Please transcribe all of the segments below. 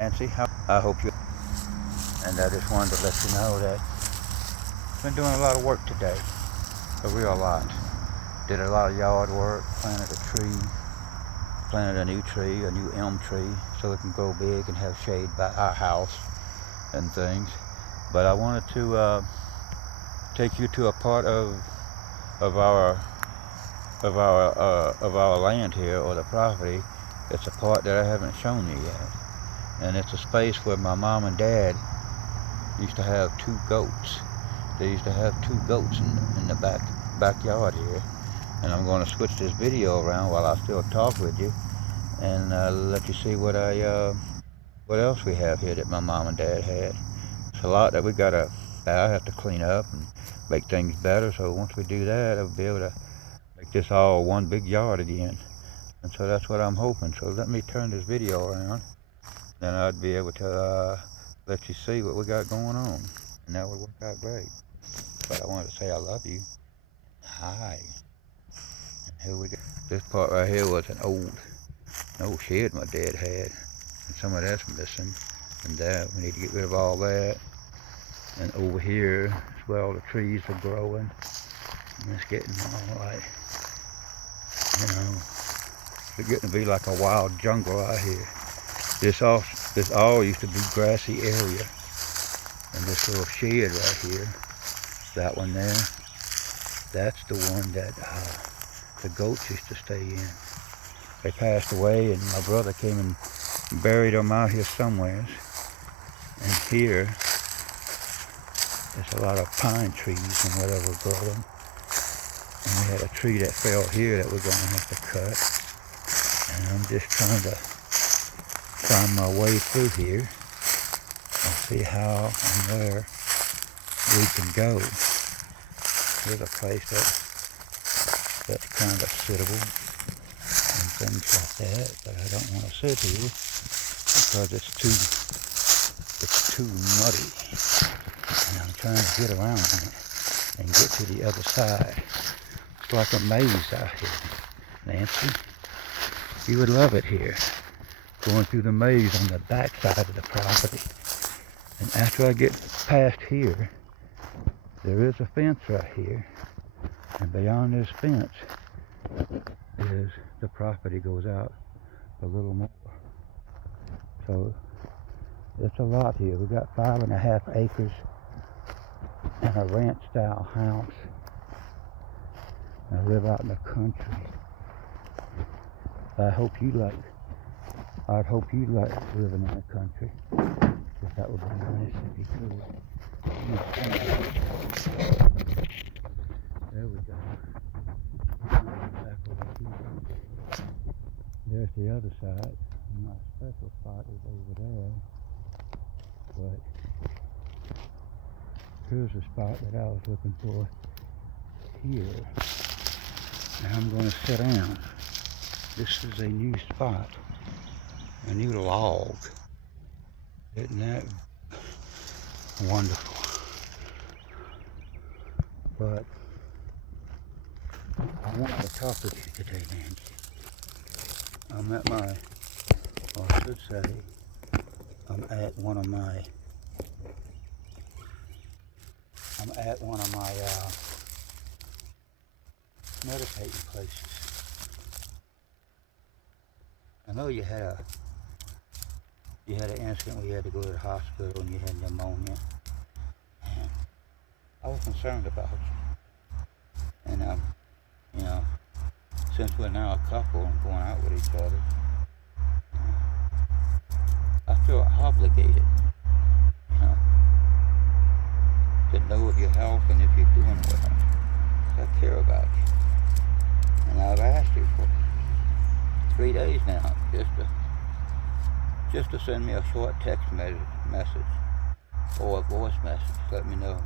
Nancy, I hope you. And I just wanted to let you know that I've been doing a lot of work today, a real lot. Did a lot of yard work, planted a tree, planted a new tree, a new elm tree, so it can grow big and have shade by our house and things. But I wanted to take you to a part of our of our land here, or the property. It's a part that I haven't shown you yet, and it's a space where my mom and dad used to have two goats. They used to have two goats in the backyard here, and I'm going to switch this video around while I still talk with you, and let you see what else we have here that my mom and dad had. It's a lot that I have to clean up and make things better. So once we do that, I'll be able to make this all one big yard again. And so that's what I'm hoping. So let me turn this video around, then I'd be able to let you see what we got going on, and that would work out great. But I wanted to say I love you. Hi. And here we go. This part right here was an old shed my dad had, and some of that's missing. And that we need to get rid of all that. And over here is where all the trees are growing. And it's getting all like, it's getting to be like a wild jungle out here. This all used to be grassy area. And this little shed right here, that one there, that's the one that the goats used to stay in. They passed away, and my brother came and buried them out here somewhere. And here, there's a lot of pine trees and whatever growing. And we had a tree that fell here that we're going to have to cut. And I'm just trying to find my way through here and see how and where we can go. Here's a place that's kind of sittable and things like that, but I don't want to sit here because it's too muddy. And I'm trying to get around it and get to the other side. It's like a maze out here, Nancy. You would love it here, going through the maze on the back side of the property. And after I get past here, there is a fence right here, and beyond this fence is the property goes out a little more. So it's a lot here. We got 5.5 acres and a ranch style house. I live out in the country. I'd hope you like living in the country. If that would be nice if you could. There we go. Back over here. There's the other side. My special spot is over there. But here's a spot that I was looking for here. And I'm going to sit down. This is a new spot, a new log. Isn't that wonderful? But I wanted to talk with you today, Nancy. I'm at one of my meditating places. I know you had an incident where you had to go to the hospital and you had pneumonia, and I was concerned about you. And since we're now a couple and going out with each other, I feel obligated, to know of your health and if you're doing well. I care about you. And I've asked you for 3 days now just to send me a short text message or a voice message. Let me know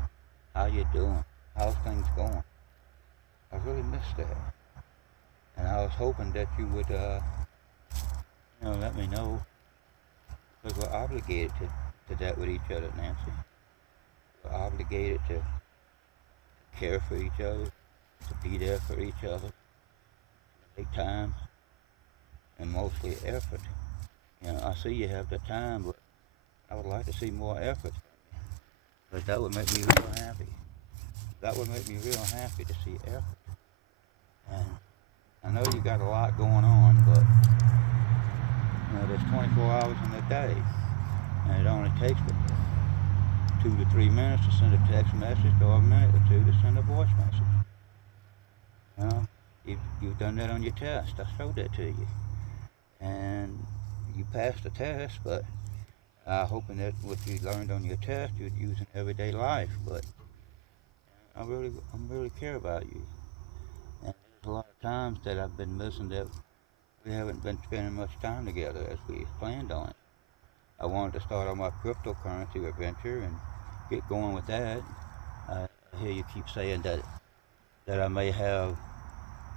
how you're doing, how's things going. I really missed that. And I was hoping that you would, let me know, because we're obligated to that with each other, Nancy. We're obligated to care for each other, to be there for each other, take time, and mostly effort You know, I see you have the time, but I would like to see more effort. But that would make me real happy. That would make me real happy to see effort. And I know you got a lot going on, but you know, there's 24 hours in a day, and it only takes 2 to 3 minutes to send a text message or a minute or two to send a voice message. You know, you've done that on your test. I showed that to you, and you passed the test. But hoping that what you learned on your test you'd use in everyday life. But I really care about you. And there's a lot of times that I've been missing that we haven't been spending much time together as we planned on it. I wanted to start on my cryptocurrency adventure and get going with that. I hear you keep saying that I may have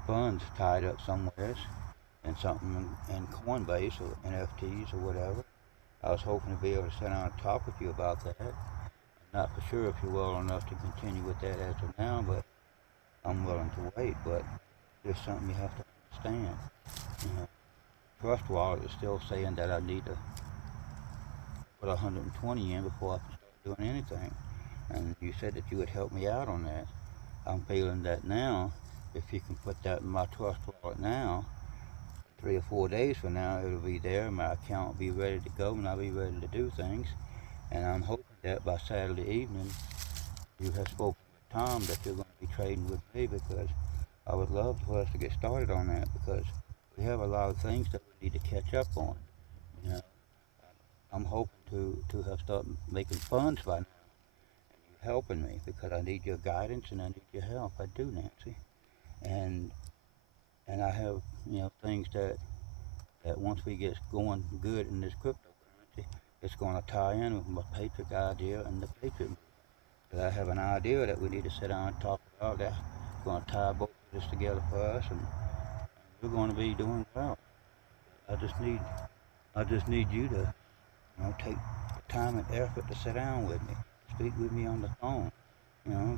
funds tied up somewhere in something in Coinbase or NFTs or whatever. I was hoping to be able to sit down and talk with you about that. I'm not for sure if you're well enough to continue with that as of now, but I'm willing to wait. But there's something you have to understand. You know, Trust Wallet is still saying that I need to put 120 in before I can start doing anything. And you said that you would help me out on that. I'm feeling that now, if you can put that in my Trust Wallet now, 3 or 4 days from now, it'll be there. My account will be ready to go, and I'll be ready to do things. And I'm hoping that by Saturday evening, you have spoken with Tom that you're going to be trading with me, because I would love for us to get started on that, because we have a lot of things that we need to catch up on. You know, I'm hoping to have started making funds by now, and you helping me, because I need your guidance and I need your help. I do, Nancy. And I have, things that once we get going good in this cryptocurrency, it's going to tie in with my Patriot idea and the Patriot movement. Because I have an idea that we need to sit down and talk about that. It's going to tie both of this together for us, and we're going to be doing well. I just need, I just need you to, take the time and effort to sit down with me, speak with me on the phone,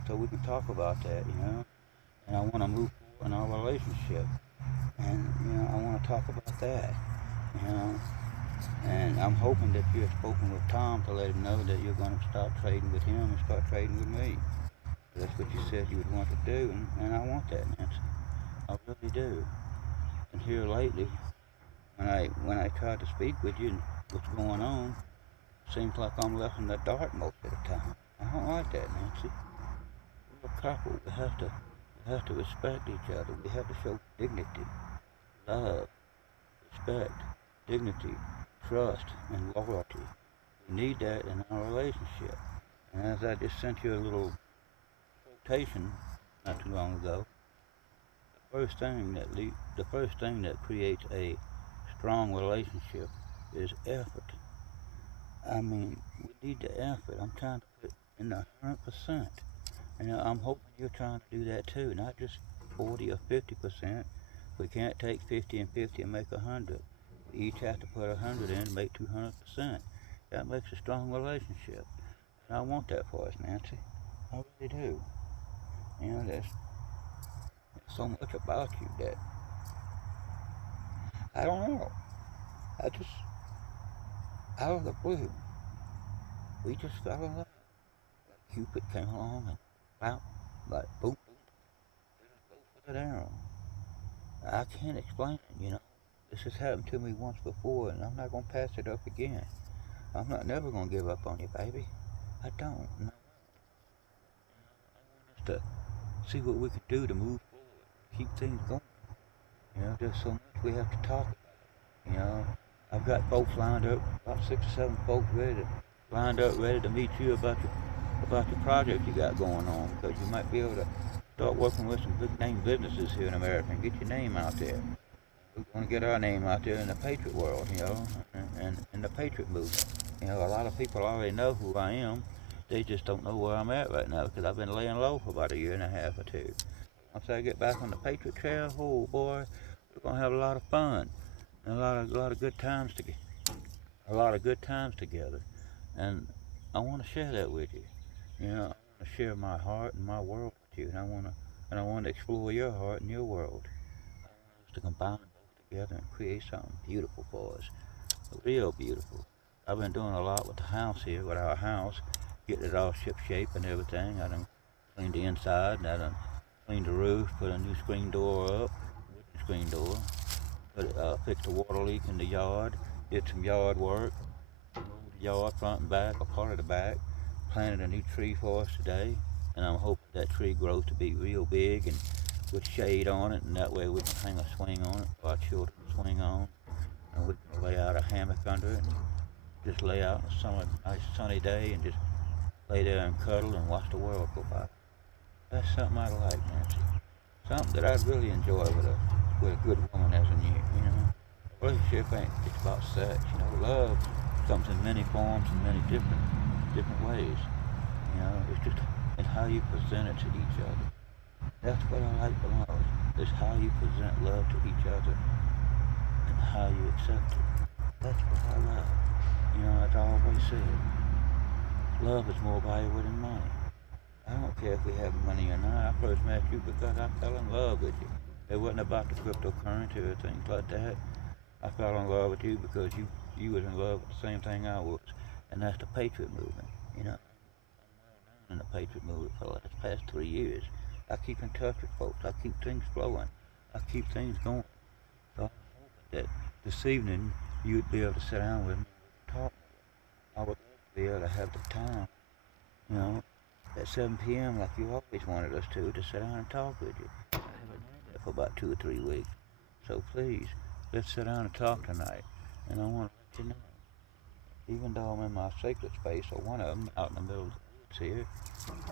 so we can talk about that. And I want to move forward in our relationship, and I want to talk about that, you know. And I'm hoping that you have spoken with Tom to let him know that you're going to start trading with him and start trading with me. That's what you said you would want to do, and I want that, Nancy. I really do. And here lately, when I tried to speak with you and what's going on, it seems like I'm left in the dark most of the time. I don't like that, Nancy. We're a couple. We have to respect each other. We have to show dignity, love, respect, dignity, trust, and loyalty. We need that in our relationship. And as I just sent you a little quotation not too long ago, the first thing that creates a strong relationship is effort. I mean, we need the effort. I'm trying to put in 100%. And I'm hoping you're trying to do that too, not just 40 or 50%. We can't take 50 and 50 and make 100. We each have to put 100 in and make 200%. That makes a strong relationship. And I want that for us, Nancy. I really do. There's so much about you that I don't know. I just, out of the blue, we just fell in love. Like Cupid came along and wow, like boom, boom, hit us both with an arrow. I can't explain it. This has happened to me once before, and I'm not gonna pass it up again. I'm not never gonna give up on you, baby. I don't. And I want us to see what we can do to move forward, keep things going. There's so much we have to talk about. I've got folks lined up, about 6 or 7 folks lined up, ready to meet you about the project you got going on, because you might be able to start working with some big name businesses here in America and get your name out there. We want to get our name out there in the Patriot world, and in the Patriot movement. A lot of people already know who I am. They just don't know where I'm at right now, because I've been laying low for about a year and a half or two. Once I get back on the Patriot trail, oh boy, we're gonna have a lot of fun and a lot of good times together. A lot of good times together, and I want to share that with you. I want to share my heart and my world with you, and I want to explore your heart and your world. I want us to combine both together and create something beautiful for us. real beautiful. I've been doing a lot with the house here, with our house, getting it all ship shape and everything. I done cleaned the inside, and I done cleaned the roof, put a new screen door up, wooden screen door, fixed a water leak in the yard, did some yard work, mowed the yard front and back, or part of the back, planted a new tree for us today, and I'm hoping that tree grows to be real big and with shade on it, and that way we can hang a swing on it for our children to swing on, and we can lay out a hammock under it and just lay out on a nice sunny day and just lay there and cuddle and watch the world go by. That's something I like, Nancy. Something that I'd really enjoy with a good woman as in you, you know. A relationship ain't just about sex, you know. Love comes in many forms and many different ways. You know, it's just in how you present it to each other. That's what I like the most. Is how you present love to each other and how you accept it. That's what I love. You know, as I always said, love is more valuable than money. I don't care if we have money or not. I first met you because I fell in love with you. It wasn't about the cryptocurrency or things like that. I fell in love with you because you was in love with the same thing I was, and that's the Patriot movement. You know, I'm in the Patriot movement for the past 3 years. I keep in touch with folks. I keep things flowing. I keep things going. So I'm hoping that this evening you'd be able to sit down with me and talk. I would be able to have the time, you know, at 7 p.m. like you always wanted us to sit down and talk with you. I haven't done that for about 2 or 3 weeks. So please, let's sit down and talk tonight. And I want to let you know, even though I'm in my sacred space, or one of them, out in the middle of the woods here,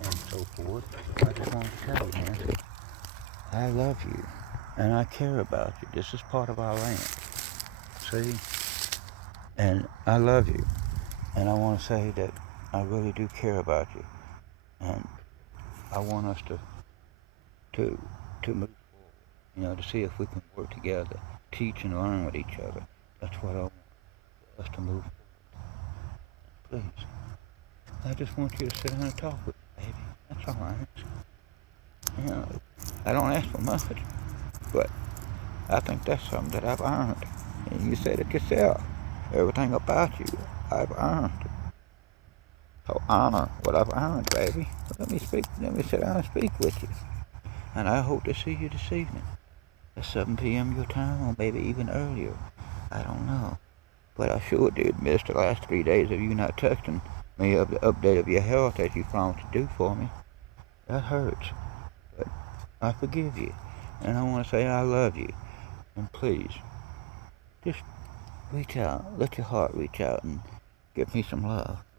and so forth, I just want to tell you, Nancy, I love you, and I care about you. This is part of our land, see? And I love you, and I want to say that I really do care about you, and I want us to to move forward, you know, to see if we can work together, teach and learn with each other. That's what I want us to move forward. Please, I just want you to sit down and talk with me, baby. That's all I ask. You know, I don't ask for much, but I think that's something that I've earned. And you said it yourself. Everything about you, I've earned. So honor what I've earned, baby. Let me sit down and speak with you. And I hope to see you this evening at 7 p.m. your time, or maybe even earlier. I don't know. But I sure did miss the last 3 days of you not texting me of the update of your health as you promised to do for me. That hurts. But I forgive you. And I want to say I love you. And please, just reach out. Let your heart reach out and give me some love.